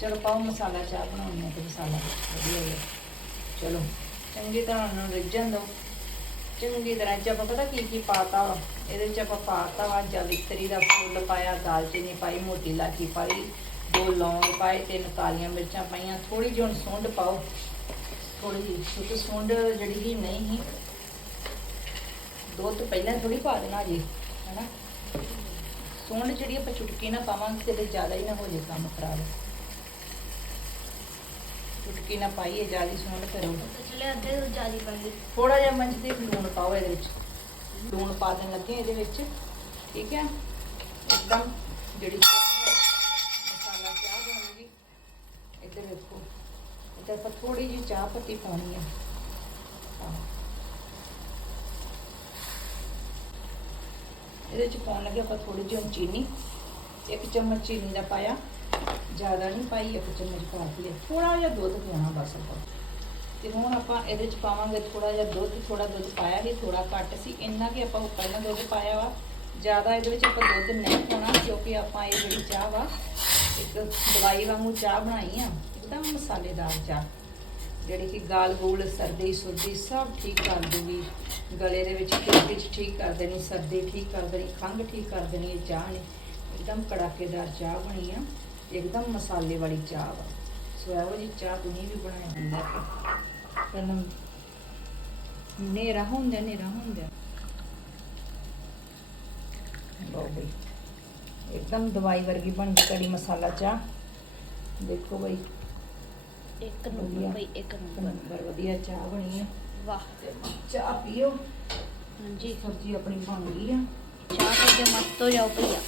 ਚਲੋ ਪਾਓ ਮਸਾਲਾ, ਚਾਹ ਬਣਾਉਣੀ ਹੈ ਤੇ ਮਸਾਲਾ ਵਧੀਆ ਹੈ ਚਲੋ, ਚੰਗੀ ਤਰ੍ਹਾਂ ਨੂੰ ਰਿੱਝਣ ਦਿਓ। ਚੰਗੀ ਤਰ੍ਹਾਂ ਚ ਆਪਾਂ ਪਤਾ ਕੀ ਕੀ ਪਾਤਾ ਵਾ? ਇਹਦੇ ਚ ਆਪਾਂ ਪਾਤਾ ਵਾ ਜਵਿਤਰੀ ਦਾ ਫੁੱਲ ਪਾਇਆ, ਦਾਲਚੀਨੀ ਪਾਈ, ਮੋਟੀ ਇਲਾਚੀ ਪਾਈ, ਦੋ ਲੌਂਗ ਪਾਏ, ਤਿੰਨ ਕਾਲੀਆਂ ਮਿਰਚਾਂ ਪਾਈਆਂ। ਥੋੜੀ ਜਿਹੀ ਹੁਣ ਸੁੰਡ ਪਾਓ। ਥੋੜੀ ਜਿਹੀ ਕਿਉਂਕਿ ਸੁੰਡ ਜਿਹੜੀ ਹੀ ਨਹੀਂ ਹੀ ਦੁੱਧ ਪਹਿਲਾਂ ਥੋੜੀ ਪਾ ਦੇਣਾ ਜੀ, ਹੈਨਾ? ਸੁੰਡ ਜਿਹੜੀ ਆਪਾਂ ਚੁਟਕੀ ਨਾ ਪਾਵਾਂਗੇ, ਤੇ ਜ਼ਿਆਦਾ ਹੀ ਨਾ ਹੋ ਜੇ ਕੰਮ ਖਰਾਬ। ਚੁਟਕੀ ਨਾ ਪਾਈਏ ਜ਼ਿਆਦਾ ਫਿਰ ਉਹ ਚਲੇ ਅੱਧੇ ਤੋਂ ਜ਼ਿਆਦਾ ਪਾ ਗਈ ਥੋੜਾ ਜਿਹਾ ਮੰਜਦੀ ਲੂਣ ਪਾਓ ਇਹਦੇ ਵਿੱਚ। ਲੂਣ ਪਾ ਦੇਣ ਲੱਗੇ ਇਹਦੇ ਵਿੱਚ। ਠੀਕ ਹੈ? ਇੱਕਦਮ ਜਿਹੜੀ ਮਸਾਲਾ ਚਾਹ ਬਣੂਗੀ ਇੱਧਰ ਵੇਖੋ। ਇੱਧਰ ਆਪਾਂ ਥੋੜੀ ਜਿਹੀ ਚਾਹ ਪੱਤੀ ਪਾਉਣੀ ਹੈ। ਇਹਦੇ ਚ ਪਾਉਣ ਲੱਗੇ ਆਪਾਂ ਥੋੜੀ ਜਿਹੀ ਚੀਨੀ। ਇੱਕ ਚਮਚ ਚੀਨੀ ਦਾ ਪਾਇਆ। ਜ਼ਿਆਦਾ ਨਹੀਂ ਪਾਈ, ਇੱਕ ਚਮਚ ਪਾ ਕੇ ਥੋੜਾ ਜਿਹਾ ਦੁੱਧ ਪਾਉਣਾ ਬਸ ਆਪਾਂ। ਤੇ ਹੁਣ ਆਪਾਂ ਇਹਦੇ ਚ ਪਾਵਾਂਗੇ ਥੋੜਾ ਜਿਹਾ ਦੁੱਧ। ਥੋੜਾ ਦੁੱਧ ਪਾਇਆ ਸੀ ਥੋੜਾ ਘੱਟ ਸੀ। ਇੰਨਾ ਕਿ ਆਪਾਂ ਪਹਿਲਾਂ ਦੁੱਧ ਪਾਇਆ ਵਾ। ਜ਼ਿਆਦਾ ਇਹਦੇ ਵਿੱਚ ਆਪਾਂ ਦੁੱਧ ਨਹੀਂ ਪਾਉਣਾ, ਕਿਉਂਕਿ ਆਪਾਂ ਇਹ ਜਿਹੜੀ ਚਾਹ ਵਾ, ਇੱਕ ਦਵਾਈ ਵਾਂਗੂ ਚਾਹ ਬਣਾਈ ਆ। ਇੱਕਦਮ ਮਸਾਲੇਦਾਰ ਚਾਹ। ਜਿਹੜੀ ਕਿ ਗਾਲ ਗੂਲ, ਸਰਦੀ ਸੁਰਦੀ ਸਭ ਠੀਕ ਕਰ ਦੇਗੀ। ਗਲੇ ਦੇ ਵਿੱਚ ਕਿਰਕਿਚ ਠੀਕ ਕਰ ਦੇਣੀ, ਸਰਦੀ ਠੀਕ ਕਰ ਦੇਣੀ, ਖੰਘ ਠੀਕ ਕਰ ਦੇਣੀ, ਇਹ ਚਾਹ ਨੇ ਇੱਕਦਮ ਕੜਾਕੇਦਾਰ ਚਾਹ ਬਣੀ ਆ। ਇੱਕਦਮ ਮਸਾਲੇ ਵਾਲੀ ਚਾਹ ਵਾ। ਸੋ ਇਹੋ ਜੀ ਚਾਹ ਤੁਸੀਂ ਵੀ ਬਣਾਇਆ ਹੁੰਦਾ ਪਹਿਲਾਂ ਨੇਰਾ ਹੁੰਦਾ ਨੇਰਾ ਹੁੰਦਾ। ਲਓ ਬਈ ਇੱਕਦਮ ਦਵਾਈ ਵਰਗੀ ਬਣ ਗਈ ਕੜੀ ਮਸਾਲਾ ਚਾਹ। ਦੇਖੋ ਬਈ ਇੱਕ। ਨੰਬਰ ਬਈ ਇੱਕ ਨੰਬਰ। ਵਧੀਆ ਚਾਹ ਬਣੀ ਹੈ ਵਾਹ। ਚਾਹ ਪੀਓ। ਹਾਂਜੀ। ਸਬਜ਼ੀ ਆਪਣੀ ਬਣ ਗਈ ਆ। ਚਾਹ ਪੀ ਕੇ ਮਸਤ ਹੋ ਜਾਓ ਭਈਆ।